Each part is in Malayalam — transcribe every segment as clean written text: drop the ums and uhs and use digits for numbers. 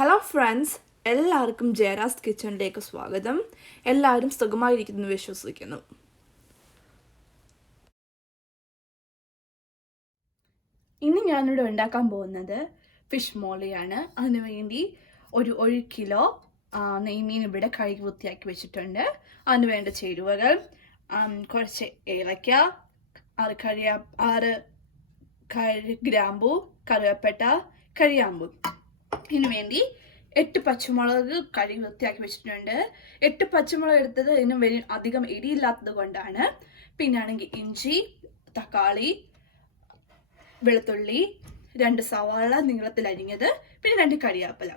ഹലോ ഫ്രണ്ട്സ്, എല്ലാവർക്കും ജയറാസ് കിച്ചണിലേക്ക് സ്വാഗതം. എല്ലാവരും സുഖമായിരിക്കുന്നു വിശ്വസിക്കുന്നു. ഇന്ന് ഞാനിവിടെ ഉണ്ടാക്കാൻ പോകുന്നത് ഫിഷ് മോളിയാണ്. അതിനുവേണ്ടി ഒരു കിലോ നെയ്മീൻ ഇവിടെ കഴുകി വൃത്തിയാക്കി വെച്ചിട്ടുണ്ട്. അതിന് വേണ്ട ചേരുവകൾ: കുറച്ച് ഏലക്ക, 6 ഗ്രാമ്പു, കറുവപ്പട്ട, കരിയാമ്പു. ഇതിനു വേണ്ടി 8 പച്ചമുളക് കഴുകി വൃത്തിയാക്കി വെച്ചിട്ടുണ്ട്. 8 പച്ചമുളക് എടുത്തത് ഇതിന് അധികം എരിയില്ലാത്തത് കൊണ്ടാണ്. പിന്നാണെങ്കിൽ ഇഞ്ചി, തക്കാളി, വെളുത്തുള്ളി, 2 സവാള നീളത്തിൽ അരിഞ്ഞത്, പിന്നെ 2 കരിയാപ്പില.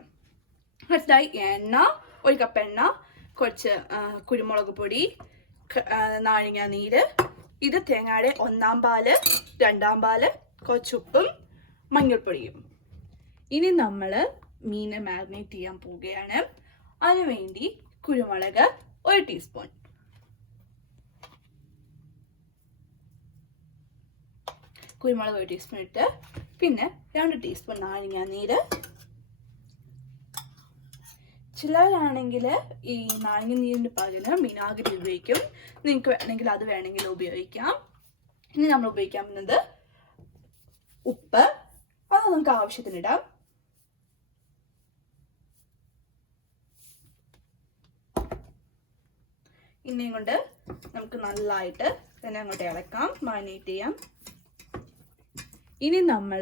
അടുത്തതായി എണ്ണ, 1 കപ്പ് എണ്ണ, കുറച്ച് കുരുമുളക് പൊടി, നാരങ്ങ നീര്, ഇത് തേങ്ങയുടെ 1-ാം പാല്, 2-ാം പാല്, കുറച്ചുപ്പും മഞ്ഞൾപ്പൊടിയും. ഇനി നമ്മൾ മീനെ മാരിനേറ്റ് ചെയ്യാൻ പോവുകയാണ്. അതിനുവേണ്ടി കുരുമുളക് 1 ടീസ്പൂൺ, കുരുമുളക് 1 ടീസ്പൂൺ ഇട്ട്, പിന്നെ 2 ടീസ്പൂൺ നാരങ്ങ നീര്. ചിലവരാണെങ്കിൽ ഈ നാരങ്ങ നീരിന് പകരം വിനാഗിരി ഉപയോഗിക്കും. നിങ്ങൾക്ക് വേണമെങ്കിൽ അത് വേണമെങ്കിൽ ഉപയോഗിക്കാം. ഇനി നമ്മൾ ഉപയോഗിക്കാൻ പോകുന്നത് ഉപ്പ്. അത് നമുക്ക് ആവശ്യത്തിനിടാം. ഇനിയും കൊണ്ട് നമുക്ക് നല്ലതായിട്ട് തന്നെ അങ്ങോട്ട് ഇളക്കാം, മാരിനേറ്റ് ചെയ്യാം. ഇനി നമ്മൾ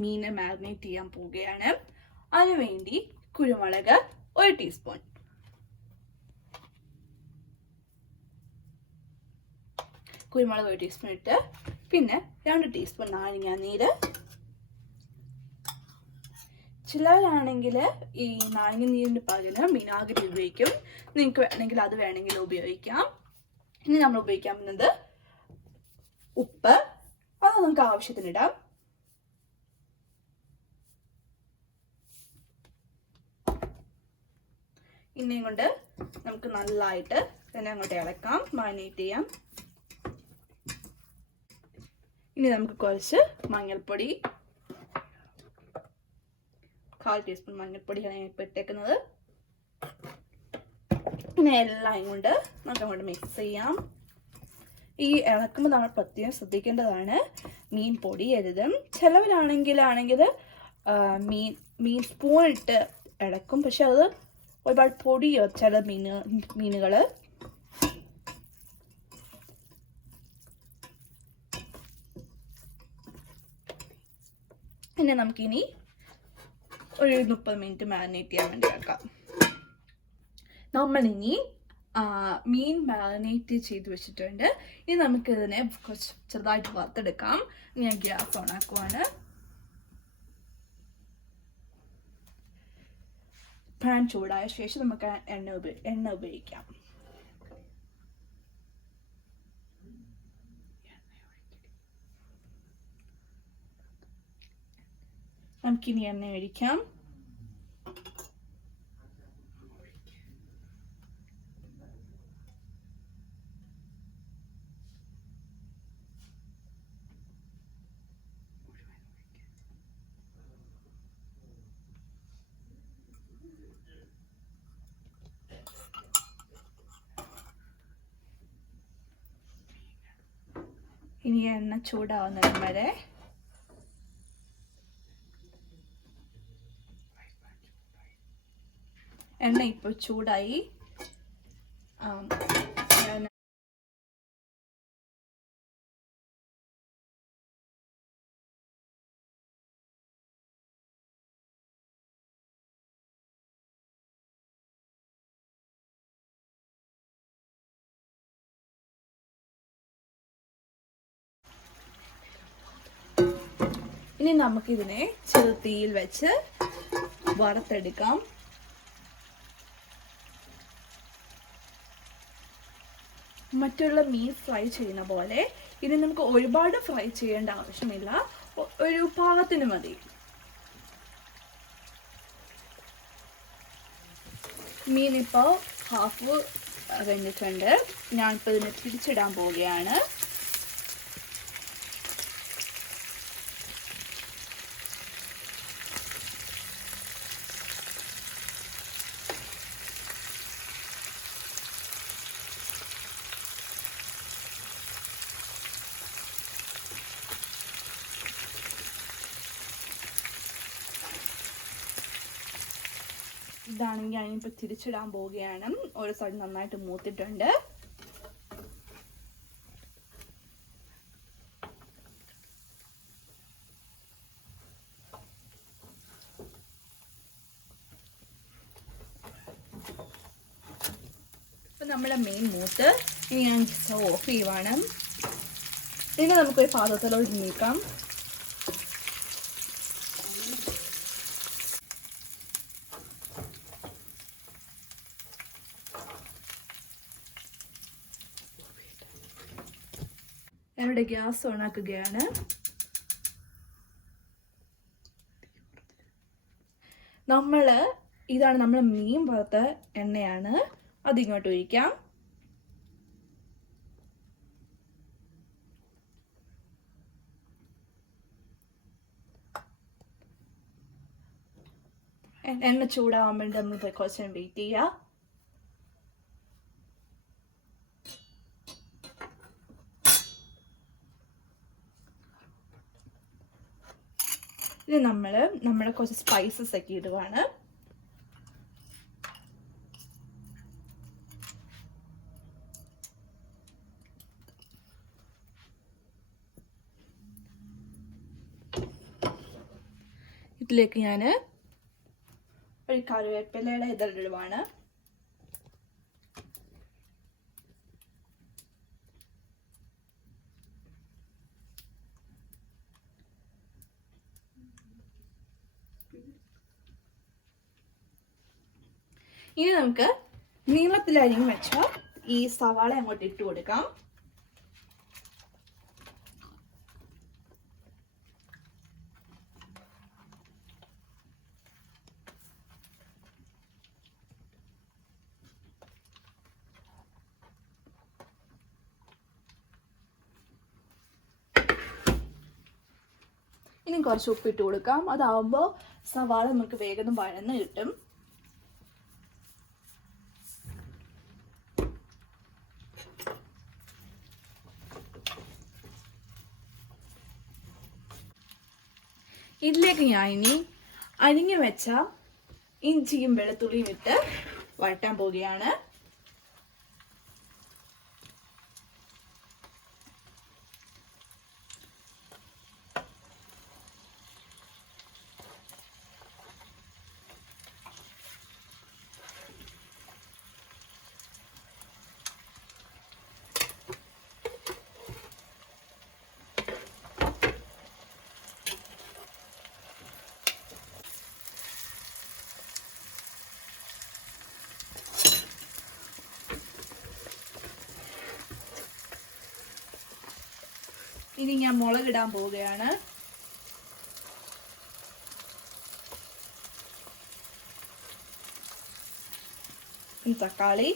മീനെ മാരിനേറ്റ് ചെയ്യാൻ പോവുകയാണ്. അതിനുവേണ്ടി കുരുമുളക് 1 ടീസ്പൂൺ, കുരുമുളക് 1 ടീസ്പൂൺ ഇട്ട്, പിന്നെ 2 ടീസ്പൂൺ നാരങ്ങ നീര്. ചിലവരാണെങ്കിൽ ഈ നാരങ്ങ നീരിന് പകരം വിനാഗിരി ഉപയോഗിക്കും. നിങ്ങൾക്ക് വേണമെങ്കിൽ അത് വേണമെങ്കിൽ ഉപയോഗിക്കാം. ഇനി നമ്മൾ ഉപയോഗിക്കാൻ പോകുന്നത് ഉപ്പ്. അത് നമുക്ക് ആവശ്യത്തിനിടാം. ഇനിയും കൊണ്ട് നമുക്ക് നല്ലതായിട്ട് തന്നെ അങ്ങോട്ട് ഇളക്കാം, മാരിനേറ്റ് ചെയ്യാം. ഇനി നമുക്ക് കുറച്ച് മഞ്ഞൾപ്പൊടി, 1/4 ടീസ്പൂൺ മഞ്ഞൾപ്പൊടിയാണ് ഞാൻ ഇപ്പോൾ ഇട്ടേക്കുന്നത്. പിന്നെ എല്ലാം കൊണ്ട് നമുക്ക് അങ്ങോട്ട് മിക്സ് ചെയ്യാം. ഈ ഇളക്കുമ്പോൾ നമ്മൾ പ്രത്യേകം ശ്രദ്ധിക്കേണ്ടതാണ്, മീൻ പൊടിയരുത്. ചിലവരാണെങ്കിൽ മീൻ സ്പൂൺ ഇട്ട് ഇളക്കും, പക്ഷെ അത് ഒരുപാട് പൊടിയോ ചില മീനുകൾ. പിന്നെ നമുക്കിനി ഒരു 30 മിനിറ്റ് മാരിനേറ്റ് ചെയ്യാൻ വേണ്ടി വെക്കാം. നമ്മളിനി മീൻ മാരിനേറ്റ് ചെയ്ത് വെച്ചിട്ടുണ്ട്. ഇനി നമുക്കിതിനെ കുറച്ച് ചെറുതായിട്ട് വറുത്തെടുക്കാം. ഞാൻ ഗ്യാസ് ഓൺ ആക്കുവാണ്. പാൻ ചൂടായ ശേഷം നമുക്ക് എണ്ണ ഉപയോഗിക്കാം. നമുക്കിനി എണ്ണ ഒഴിക്കാം. ഇനി എണ്ണ ചൂടാവുന്നത് വരെ എണ്ണ ഇപ്പോൾ ചൂടായി. ഇനി നമുക്കിതിനെ ചെറുതീയിൽ വെച്ച് വറുത്തെടുക്കാം. മറ്റുള്ള മീൻ ഫ്രൈ ചെയ്യുന്ന പോലെ ഇത് നമുക്ക് ഒരുപാട് ഫ്രൈ ചെയ്യേണ്ട ആവശ്യമില്ല, ഒരു പാകത്തിന് മതി. മീൻ ഇപ്പോൾ ഹാഫ് വെന്തിട്ടുണ്ട്. ഞാനിപ്പോൾ ഇതിനെ തിരിച്ചിടാൻ പോവുകയാണ്. ഇതാണെങ്കിൽ അതിനിപ്പോൾ തിരിച്ചിടാൻ പോവുകയാണ്. ഒരു സൈഡ് നന്നായിട്ട് മൂത്തിട്ടുണ്ട്. ഇപ്പം നമ്മുടെ മെയിൻ മൂത്ത്. ഇനി ഞാൻ സ്റ്റവ് ഓഫ് ചെയ്യുവാണ്. ഇനി നമുക്കൊരു പാത്രത്തിലോട്ട് നീക്കാം. ഞാനിവിടെ ഗ്യാസ് ഓണാക്കുകയാണ്. ഇതാണ് നമ്മൾ മീൻ വറുത്ത എണ്ണയാണ്. അതിങ്ങോട്ട് ഒഴിക്കാം. എണ്ണ ചൂടാവാൻ വേണ്ടി നമ്മൾ കുറച്ച് നേരം വെയിറ്റ് ചെയ്യാം. ഇനി നമ്മുടെ കുറച്ച് സ്പൈസസ് ഒക്കെ ഇടുവാണ്. ഇതിലേക്ക് ഞാൻ ഒരു കറിവേപ്പിലയുടെ ഇടുവാണ്. ഇനി നമുക്ക് നീളത്തിലരിഞ്ഞ് വെച്ച ഈ സവാള അങ്ങോട്ട് ഇട്ട് കൊടുക്കാം. ഇനി കുറച്ച് ഉപ്പിട്ട് കൊടുക്കാം. അതാവുമ്പോൾ സവാള നമുക്ക് വേഗം വഴന്ന് കിട്ടും. ഇതിലേക്ക് ഞാൻ ഇനി അരിഞ്ഞു വെച്ച ഇഞ്ചിയും വെളുത്തുള്ളിയും ഇട്ട് വഴറ്റാൻ പോവുകയാണ്. ഇനി ഞാൻ മുളകിടാൻ പോവുകയാണ്. തക്കാളി,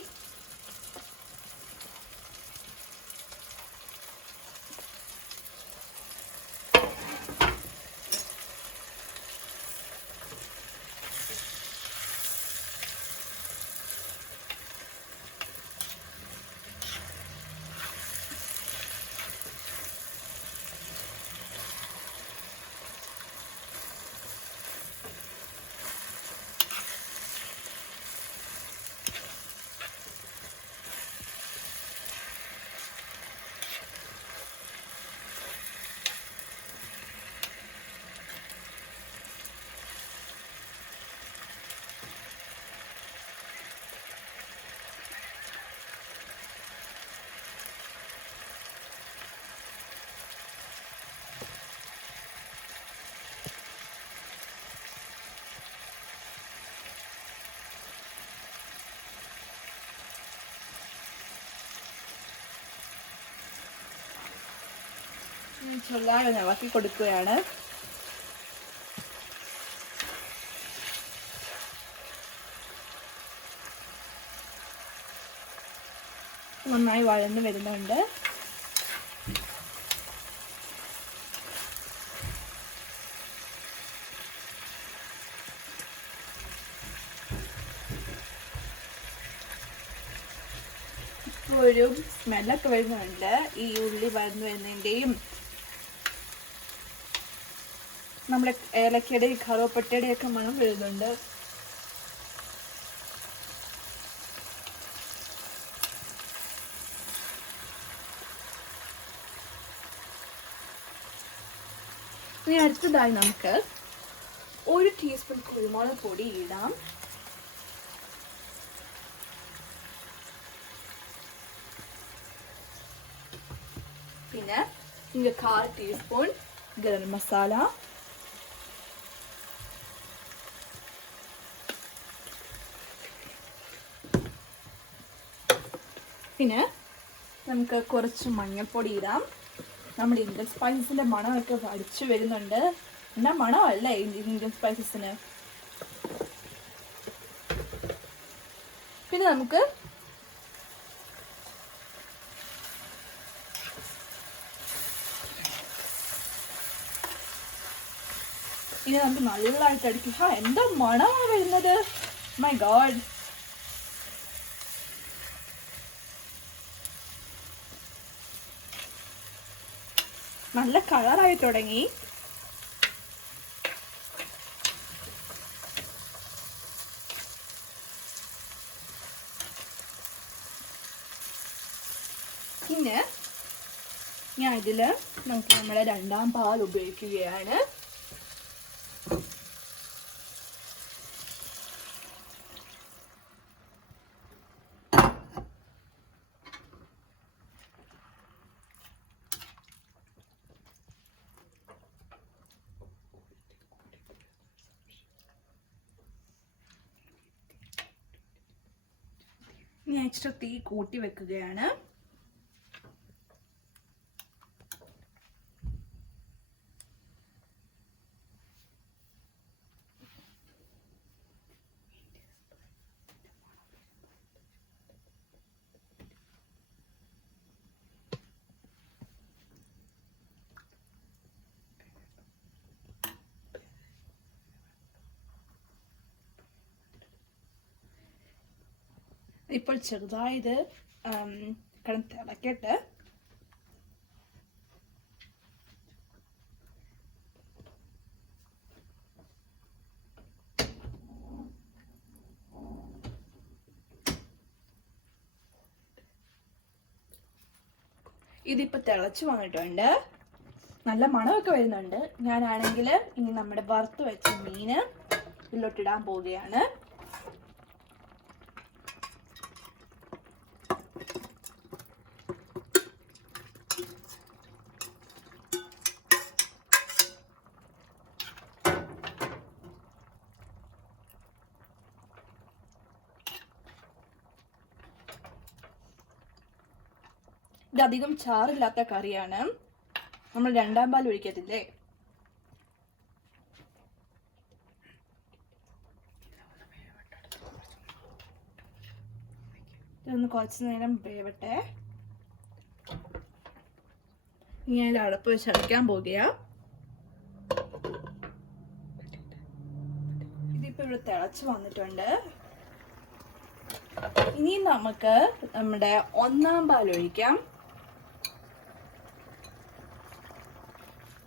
ചെറുതായി ഇളക്കി കൊടുക്കുകയാണ്. നന്നായി വഴന്ന് വരുന്നുണ്ട്. ഒരു സ്മെല്ലൊക്കെ വരുന്നുണ്ട്. ഈ ഉള്ളി വഴന്ന് വരുന്നതിൻ്റെയും നമ്മുടെ ഏലക്കയുടെയും കറുവപ്പട്ടയുടെയും ഒക്കെ മണം വരുന്നുണ്ട്. ഇനി അടുത്തതായി നമുക്ക് 1 ടീസ്പൂൺ കുരുമുളക് പൊടി ഇടാം. പിന്നെ 1/4 ടീസ്പൂൺ ഗരം മസാല, പിന്നെ നമുക്ക് കുറച്ച് മഞ്ഞൾപ്പൊടി ഇടാം. നമ്മുടെ ഇന്ത്യൻ സ്പൈസസിൻ്റെ മണമൊക്കെ അടിച്ചു വരുന്നുണ്ട്. എന്നാ മണമല്ലേ ഇന്ത്യൻ സ്പൈസസിന്. പിന്നെ നമുക്ക് നല്ലതായിട്ട് അടിക്കുക. എന്താ മണമാണ് വരുന്നത്, മൈ ഗോഡ്. നല്ല കളറായി തുടങ്ങി. പിന്നെ ഞാൻ ഇതിൽ നമുക്ക് നമ്മുടെ 2ാം പാൽ ഉപയോഗിക്കുകയാണ്. ഞാൻ എക്സ്ട്രാ തീ കൂട്ടി വെക്കുകയാണ്. ഇപ്പോൾ ചെറുതായി ഇത് തിളക്കട്ടെ. ഇതിപ്പോൾ തിളച്ച് വന്നിട്ടുണ്ട്. നല്ല മണമൊക്കെ വരുന്നുണ്ട്. ഞാനാണെങ്കിൽ ഇനി നമ്മുടെ വറുത്ത് വെച്ച മീൻ ഇതിലോട്ടിടാൻ പോവുകയാണ്. ഇതധികം ചാറില്ലാത്ത കറിയാണ്. നമ്മൾ 2ാം പാൽ ഒഴിക്കത്തില്ലേ. ഇതൊന്ന് കുറച്ച് നേരം വേവട്ടെ. ഞാൻ അടപ്പ് വെച്ച് അടയ്ക്കാൻ പോകുക. ഇതിപ്പോൾ ഇവിടെ തിളച്ച് വന്നിട്ടുണ്ട്. ഇനി നമുക്ക് നമ്മുടെ 1ാം പാൽ ഒഴിക്കാം.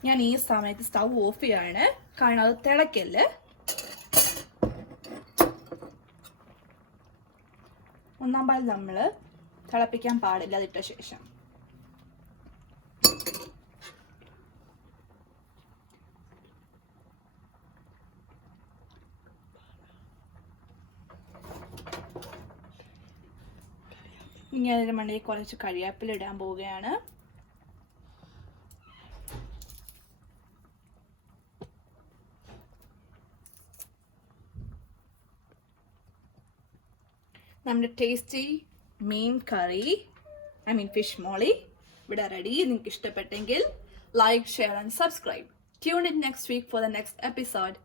ഞാൻ ഈ സമയത്ത് സ്റ്റൗ ഓഫ് ചെയ്യാണ്, കാരണം അത് തിളക്കല്ല്. 1ാം പാൽ നമ്മൾ തിളപ്പിക്കാൻ പാടില്ല അതിട്ട ശേഷം. ഇനി അതിന് മണ്ടയിൽ കുറച്ച് കറിവേപ്പില ഇടാൻ പോവുകയാണ്. നമ്മുടെ ടേസ്റ്റി മീൻ കറി, ഫിഷ് മോളി ഇവിടെ റെഡി. നിങ്ങൾക്ക് ഇഷ്ടപ്പെട്ടെങ്കിൽ like, share and subscribe. Tune in next week for the next episode.